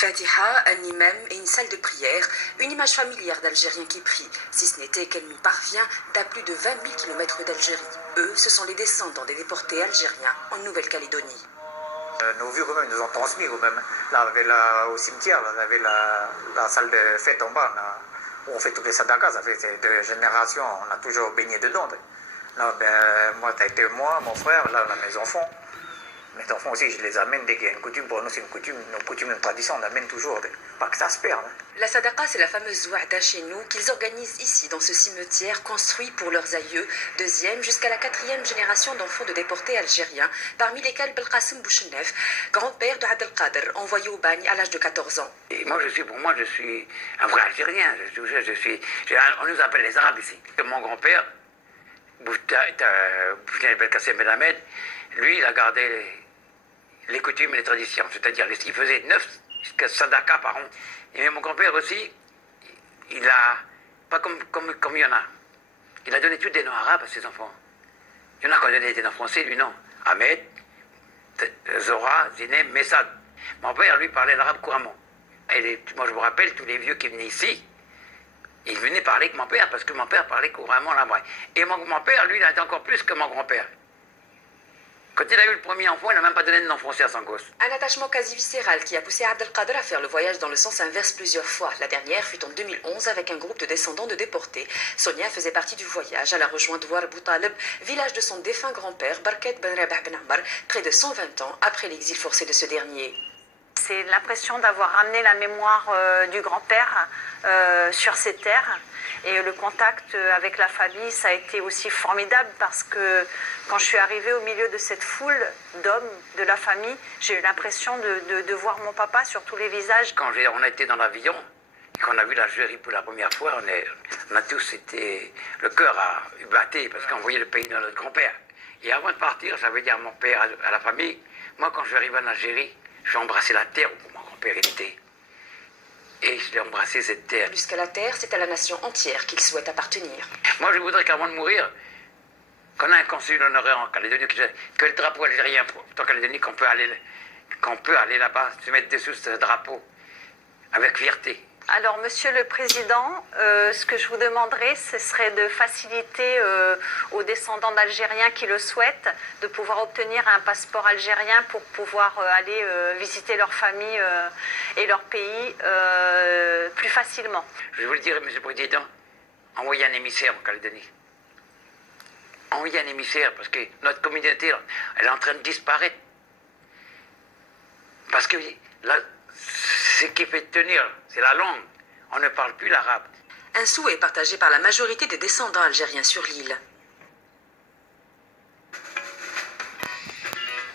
Fatiha, un imam et une salle de prière, une image familière d'Algériens qui prient, si ce n'était qu'elle nous parvient d'à plus de 20 000 km d'Algérie. Eux, ce sont les descendants des déportés algériens en Nouvelle-Calédonie. Nos vieux eux-mêmes nous ont transmis eux-mêmes. Là, au cimetière, là, on avait la salle de fête en bas, là, où on fait toutes les sadakas. Ça fait de générations, on a toujours baigné dedans. Là, moi, ça a été moi, mon frère, là, on a mes enfants. Mes enfants aussi, je les amène dès qu'il y a une coutume. Pour nous, c'est une coutume, nos coutumes, une tradition, on amène toujours. Pas que ça se perde. La sadaqa, c'est la fameuse zouada chez nous qu'ils organisent ici, dans ce cimetière construit pour leurs aïeux, deuxième jusqu'à la quatrième génération d'enfants de déportés algériens, parmi lesquels Belkacem Bouchenef, grand-père de Abdelkader, envoyé au bagne à l'âge de 14 ans. Et moi, pour moi, je suis un vrai Algérien. On nous appelle les Arabes ici. Mon grand-père, Belkacem Ben Ahmed, lui, il a gardé les coutumes et les traditions. C'est-à-dire, il faisait 9 sadakas par an. Et mon grand-père aussi, il a, pas comme il y en a, il a donné tous des noms arabes à ses enfants. Il y en a qui ont donné des noms français, lui non. Ahmed, Zora, Zineb, Messad. Mon père, lui, parlait l'arabe couramment. Et moi, je me rappelle, tous les vieux qui venaient ici, ils venaient parler avec mon père, parce que mon père parlait couramment l'arabe. Et mon père, lui, il a été encore plus que mon grand-père. Quand il a eu le premier enfant, il n'a même pas donné de nom français à son gosse. Un attachement quasi viscéral qui a poussé Abdelkader à faire le voyage dans le sens inverse plusieurs fois. La dernière fut en 2011 avec un groupe de descendants de déportés. Sonia faisait partie du voyage. Elle a rejoint Douar Boutaleb, village de son défunt grand-père, Barket Ben Rabah Ben Ammar, près de 120 ans après l'exil forcé de ce dernier. C'est l'impression d'avoir ramené la mémoire du grand-père sur ces terres. Et le contact avec la famille, ça a été aussi formidable parce que quand je suis arrivée au milieu de cette foule d'hommes de la famille, j'ai eu l'impression de voir mon papa sur tous les visages. Quand on a été dans l'avion et qu'on a vu l'Algérie pour la première fois, on a tous été, le cœur a batté parce qu'on voyait le pays de notre grand-père. Et avant de partir, j'avais dit à mon père, à la famille, moi quand je vais arriver en Algérie, je vais embrasser la terre où mon grand-père était. Et je l'ai embrassé cette terre. Jusqu'à la terre, c'est à la nation entière qu'il souhaite appartenir. Moi, je voudrais qu'avant de mourir, qu'on ait un consul honoraire en Calédonie, que le drapeau algérien en Calédonie, qu'on peut aller là-bas, se mettre dessous ce drapeau, avec fierté. Alors, Monsieur le Président, ce que je vous demanderais, ce serait de faciliter aux descendants d'Algériens qui le souhaitent de pouvoir obtenir un passeport algérien pour pouvoir aller visiter leur famille et leur pays plus facilement. Je vais vous le dire, Monsieur le Président, envoyez un émissaire en Calédonie. Envoyez un émissaire, parce que notre communauté, elle est en train de disparaître. Parce que là, ce qui fait tenir, c'est la langue. On ne parle plus l'arabe. Un souhait partagé par la majorité des descendants algériens sur l'île.